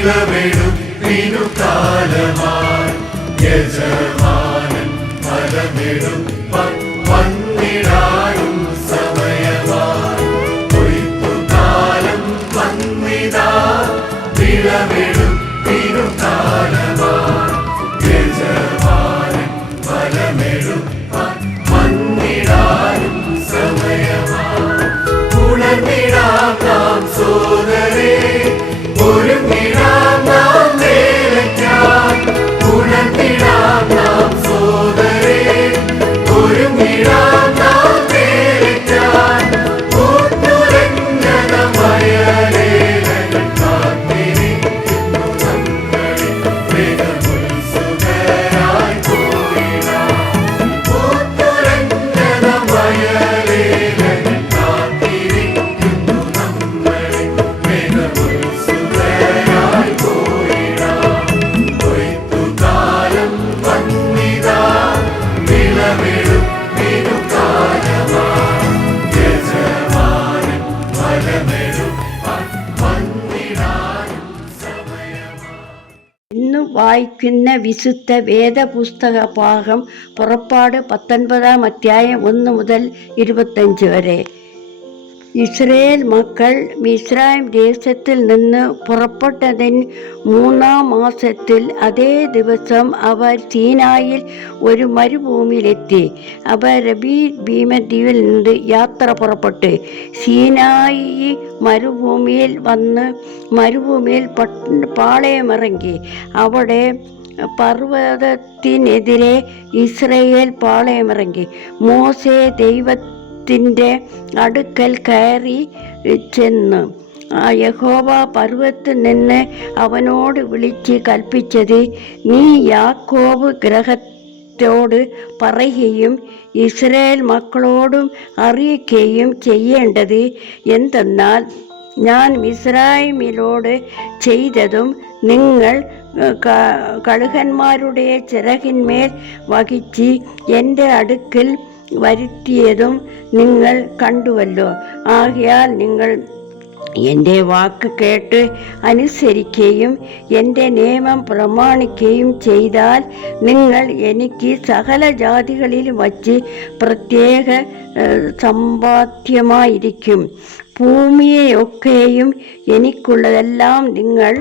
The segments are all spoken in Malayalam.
വിളവെടുപ്പിനു കാലമായി യജമാനൻ ഫലമെടുപ്പാൻ വന്നിടാനും സമയമായി കൊയ്ത്തുകാലം വന്നിതാ വിളവെടുപ്പിനു കാലമായി യജമാനൻ ഫലമെടുപ്പാൻ വന്നിടാനും സമയമായി ഉണർന്നിടാം നാം സോദരേ ഒരുങ്ങിടാം നാം വേലയ്ക്കായി ഉണർന്നിടാം നാം സോദരേ ഒരുങ്ങിടാം നാം വേലയ്ക്കായി പൂത്തുലഞ്ഞത വയലേലകൾ കാത്തിരിക്കുന്നു നമ്മളെ വേഗമുത്സുകരായി പോയിടാം പൂത്തുലഞ്ഞത വയലേലകൾ കാത്തിരിക്കുന്നു നമ്മളെ വേഗമുത്സുകരായി പോയിടാം കൊയ്ത്തുകാലം വന്നിതാ വിളവെടുപ്പിനു കാലമായി യജമാനൻ ഫലമെടുപ്പാൻ വന്നിടാനും സമയമായി. ഇന്ന് വായിക്കുന്ന വിശുദ്ധ വേദപുസ്തക ഭാഗം പുറപ്പാട് 19 അധ്യായം 1 മുതൽ 25 വരെ. ഇസ്രായേൽ മക്കൾ മിസ്രൈം ദേശത്തിൽ നിന്ന് പുറപ്പെട്ടതിന് 3-ാം മാസത്തിൽ അതേ ദിവസം അവർ സീനായിൽ ഒരു മരുഭൂമിയിലെത്തി. അവർ രബീത് ഭീമദ്വീപിൽ നിന്ന് യാത്ര പുറപ്പെട്ട് സീനായി മരുഭൂമിയിൽ വന്ന് മരുഭൂമിയിൽ പാളയമിറങ്ങി. അവിടെ പർവ്വതത്തിനെതിരെ ഇസ്രായേൽ പാളയമിറങ്ങി. മോശെ ദൈവത്തിൻ്റെ അടുക്കൽ കയറി ചെന്ന് യഹോവ പർവ്വതത്തിൽ നിന്ന് അവനോട് വിളിച്ച് കൽപ്പിച്ചത്, നീ യാക്കോബ് ഗൃഹത്തോട് പറയുകയും ഇസ്രായേൽ മക്കളോടും അറിയിക്കുകയും ചെയ്യേണ്ടത് എന്തെന്നാൽ, ഞാൻ മിസ്രയീമിലോട് ചെയ്തതും നിങ്ങൾ കഴുകന്മാരുടെ ചിറകിന്മേൽ വഹിച്ച് എൻ്റെ അടുക്കൽ വരുത്തിയതും നിങ്ങൾ കണ്ടുവല്ലോ. ആകയാൽ നിങ്ങൾ എൻ്റെ വാക്ക് കേട്ട് അനുസരിക്കുകയും എൻ്റെ നിയമം പ്രമാണിക്കുകയും ചെയ്താൽ നിങ്ങൾ എനിക്ക് സകല ജാതികളിലും വച്ച് പ്രത്യേക സമ്പാദ്യമായിരിക്കും. ഭൂമിയെയൊക്കെയും എനിക്കുള്ളതെല്ലാം നിങ്ങൾ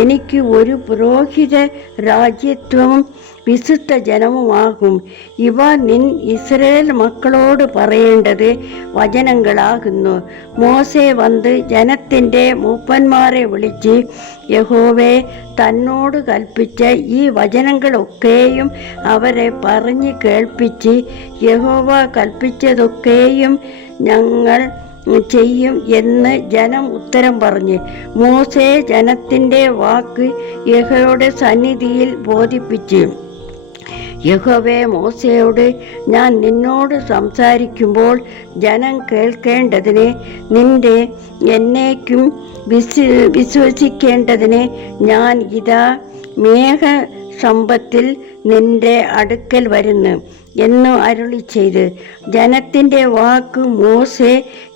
എനിക്ക് ഒരു പുരോഹിത രാജ്യത്വവും വിശുദ്ധ ജനവുമാകും. ഇവ നിൻ ഇസ്രായേൽ മക്കളോട് പറയേണ്ടത് വചനങ്ങളാകുന്നു. മോശെ വന്ന് ജനത്തിൻ്റെ മൂപ്പന്മാരെ വിളിച്ച് യഹോവേ തന്നോട് കൽപ്പിച്ച ഈ വചനങ്ങളൊക്കെയും അവരെ പറഞ്ഞ് കേൾപ്പിച്ച്, യഹോവ കൽപ്പിച്ചതൊക്കെയും ഞങ്ങൾ ചെയ്യും എന്ന് ജനം ഉത്തരം പറഞ്ഞ്. മോശെ ജനത്തിൻ്റെ വാക്ക് യഹോവയുടെ സന്നിധിയിൽ ബോധിപ്പിച്ച്, യഹോവേ മോശയോട്, ഞാൻ നിന്നോട് സംസാരിക്കുമ്പോൾ ജനം കേൾക്കേണ്ടതിന് നിന്റെ എന്നേക്കും വിശ്വസിക്കേണ്ടതിന് ഞാൻ ഇതാ മേഘസമ്പത്തിൽ നിന്റെ അടുക്കൽ വരുന്നു എന്ന് അരുളി ചെയ്ത്. ജനത്തിൻ്റെ വാക്ക് മോശെ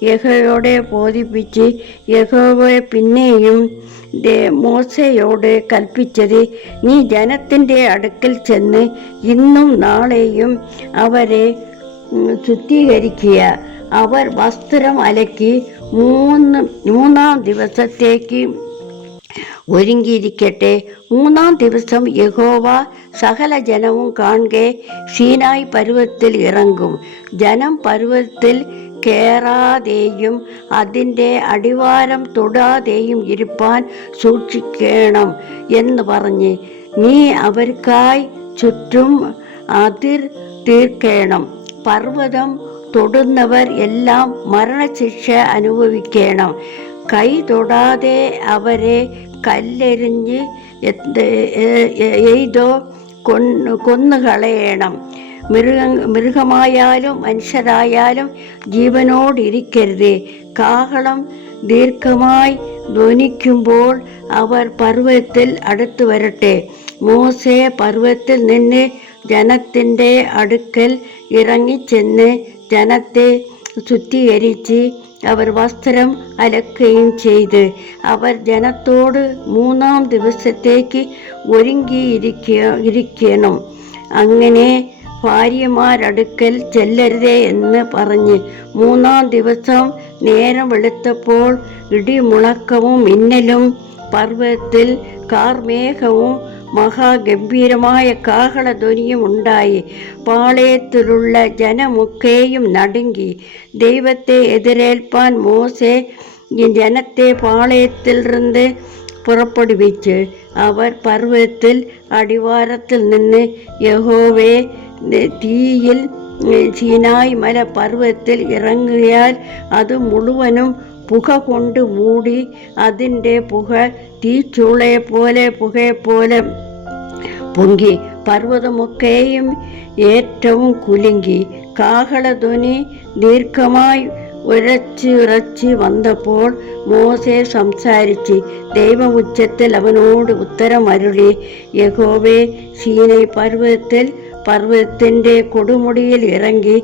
യഹോവയോടെ ബോധിപ്പിച്ച് യഹോവ പിന്നെയും മോശയോട് കൽപ്പിച്ചത്, നീ ജനത്തിൻ്റെ അടുക്കൽ ചെന്ന് ഇന്നും നാളെയും അവരെ ശുദ്ധീകരിക്കുക. അവർ വസ്ത്രം അലക്കി 3-ാം ദിവസത്തേക്ക് ഒരുങ്ങിയിരിക്കട്ടെ. 3-ാം ദിവസം യഹോവ സകല ജനവും കാണെ സീനായി പർവ്വതത്തിൽ ഇറങ്ങും. ജനം പർവ്വതത്തിൽ കയറാതെയും അതിൻ്റെ അടിവാരം തൊടാതെയും ഇരുപ്പാൻ സൂക്ഷിക്കണം എന്ന് പറഞ്ഞ്, നീ അവർക്കായി ചുറ്റും അതിർ തീർക്കണം. പർവ്വതം തൊടുന്നവർ എല്ലാം മരണശിക്ഷ അനുഭവിക്കണം. കൈ തൊടാതെ അവരെ കല്ലെറിഞ്ഞ് എയ്തോ കൊന്നുകളയണം. മൃഗമായാലും മനുഷ്യരായാലും ജീവനോടിരിക്കരുത്. കാഹളം ദീർഘമായി ധ്വനിക്കുമ്പോൾ അവർ പർവ്വതത്തിൽ അടുത്തു വരട്ടെ. മോശെ പർവ്വതത്തിൽ നിന്ന് ജനത്തിൻ്റെ അടുക്കൽ ഇറങ്ങിച്ചെന്ന് ജനത്തെ ശുദ്ധീകരിച്ച് അവർ വസ്ത്രം അലക്കുകയും ചെയ്ത് അവർ ജനത്തോട് 3-ാം ദിവസത്തേക്ക് ഒരുങ്ങിയിരിക്കണം. അങ്ങനെ ഭാര്യമാരടുക്കൽ ചെല്ലരുതേ എന്ന് പറഞ്ഞ് 3-ാം ദിവസം നേരം വെളുത്തപ്പോൾ ഇടിമുഴക്കവും മിന്നലും പർവ്വതത്തിൽ കാർമേഘവും മഹാഗംഭീരമായ കാഹളധ്വനിയും ഉണ്ടായി. പാളയത്തിലുള്ള ജനമൊക്കെയും നടുങ്ങി. ദൈവത്തെ എതിരേൽപ്പാൻ മോശെ ജനത്തെ പാളയത്തിൽ നിന്ന് പുറപ്പെടുവിച്ച് അവർ പർവ്വതത്തിൽ അടിവാരത്തിൽ നിന്ന് യഹോവേ തീയിൽ സീനായി മല പർവ്വതത്തിൽ ഇറങ്ങിയാൽ അത് മുഴുവനും പുക കൊണ്ട് മൂടി അതിൻ്റെ പുക തീച്ചൂളയെപ്പോലെ പുകയെപ്പോലെ പൊങ്കി പർവ്വതമൊക്കെയും ഏറ്റവും കുലുങ്ങി. കാഹളധ്വനി ദീർഘമായി ഉറച്ച് വന്നപ്പോൾ മോശെ സംസാരിച്ച് ദൈവം ഉച്ചത്തിൽ അവനോട് ഉത്തരം അരുളി, യഹോവേ സീനായി പർവ്വതത്തിൻ്റെ കൊടുമുടിയിൽ ഇറങ്ങി.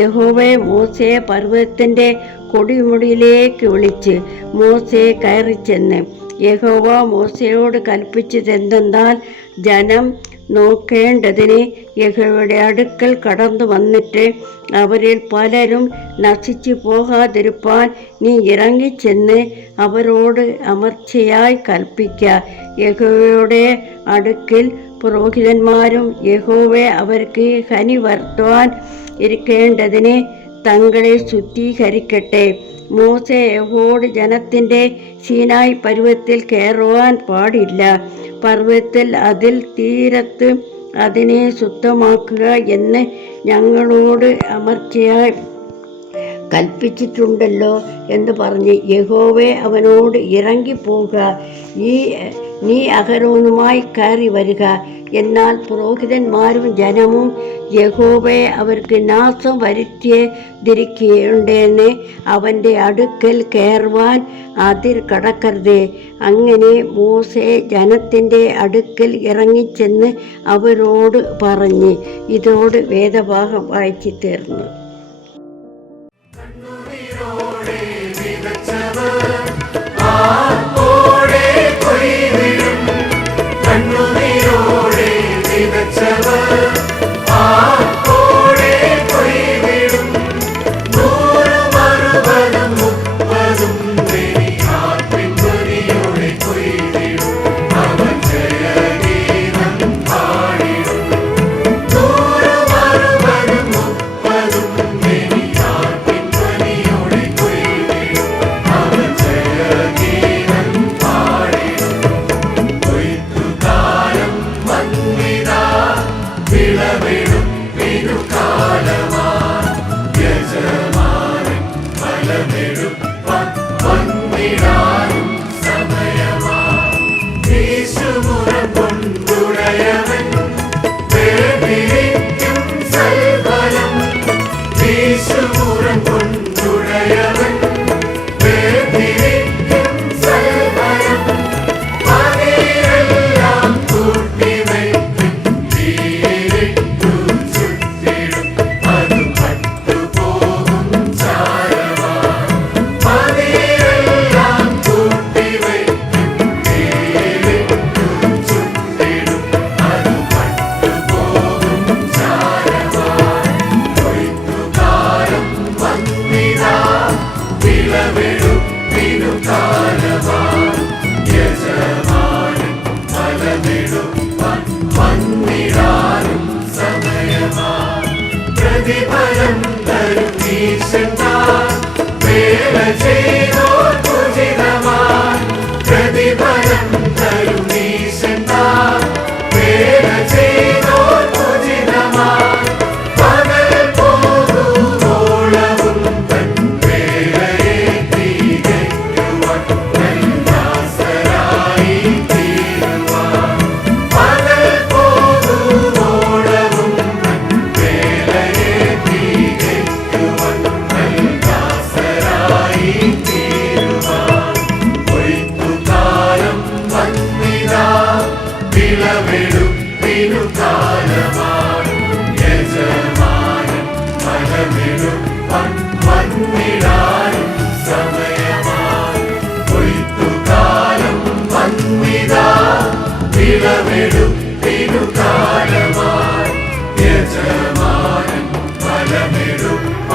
യഹോവേ മോശയെ പർവ്വതത്തിൻ്റെ കൊടുമുടിയിലേക്ക് വിളിച്ച് മോശെ കയറിച്ചെന്ന് യഹോവ മോശയോട് കൽപ്പിച്ചതെന്തെന്നാൽ ജനം നോക്കേണ്ടതിന് യഹോവയുടെ അടുക്കൽ കടന്നു വന്നിട്ട് അവരിൽ പലരും നശിച്ചു പോകാതിരിപ്പാൻ നീ ഇറങ്ങിച്ചെന്ന് അവരോട് അമർച്ചയായി കൽപ്പിക്ക. യഹോവയുടെ അടുക്കൽ പുരോഹിതന്മാരും യഹോവയെ അവർക്ക് കനി വരുത്തുവാൻ ഇരിക്കേണ്ടതിന് തങ്ങളെ ശുദ്ധീകരിക്കട്ടെ. മോശെ യഹോവയോട് ജനത്തിൻ്റെ സീനായി പർവ്വതത്തിൽ കയറുവാൻ പാടില്ല, പർവ്വതത്തിൽ അതിൽ തീരത്ത് അതിനെ ശുദ്ധമാക്കുക എന്ന് ഞങ്ങളോട് അമർച്ചയായി കൽപ്പിച്ചിട്ടുണ്ടല്ലോ എന്ന് പറഞ്ഞ് യഹോവേ അവനോട് ഇറങ്ങിപ്പോവുക, നീ അഹരോനുമായി കയറി വരിക. എന്നാൽ പുരോഹിതന്മാരും ജനവും യഹോവേ അവർക്ക് നാശം വരുത്തിയതിരിക്കേണ്ടെന്ന് അവൻ്റെ അടുക്കൽ കയറുവാൻ അതിർ കടക്കരുത്. അങ്ങനെ മോശെ ജനത്തിൻ്റെ അടുക്കൽ ഇറങ്ങിച്ചെന്ന് അവരോട് പറഞ്ഞ്. ഇതോട് വേദഭാഗം വായിച്ചു തീർന്നു. പ്രതിഫലം തരും ഈശന്മാർ വേല ചെയ്തോർ പൂജിതമാർ. പ്രതിഫലം തരും ഈശന്മാർ വേല ചെയ്തോർ പൂജിതമാർ. പകൽ പോകുവോളവും തൻ വേലയെ തികയ്ക്കുവാൻ ദാസരായി തീരുവാൻ. പകൽ പോകുവോളവും വേലയെ തികയ്ക്കുവാൻ ദാസരായി ഫലമെടുപ്പിനു കാലമായി യജമാനൻ ഫലമെടുപ്പ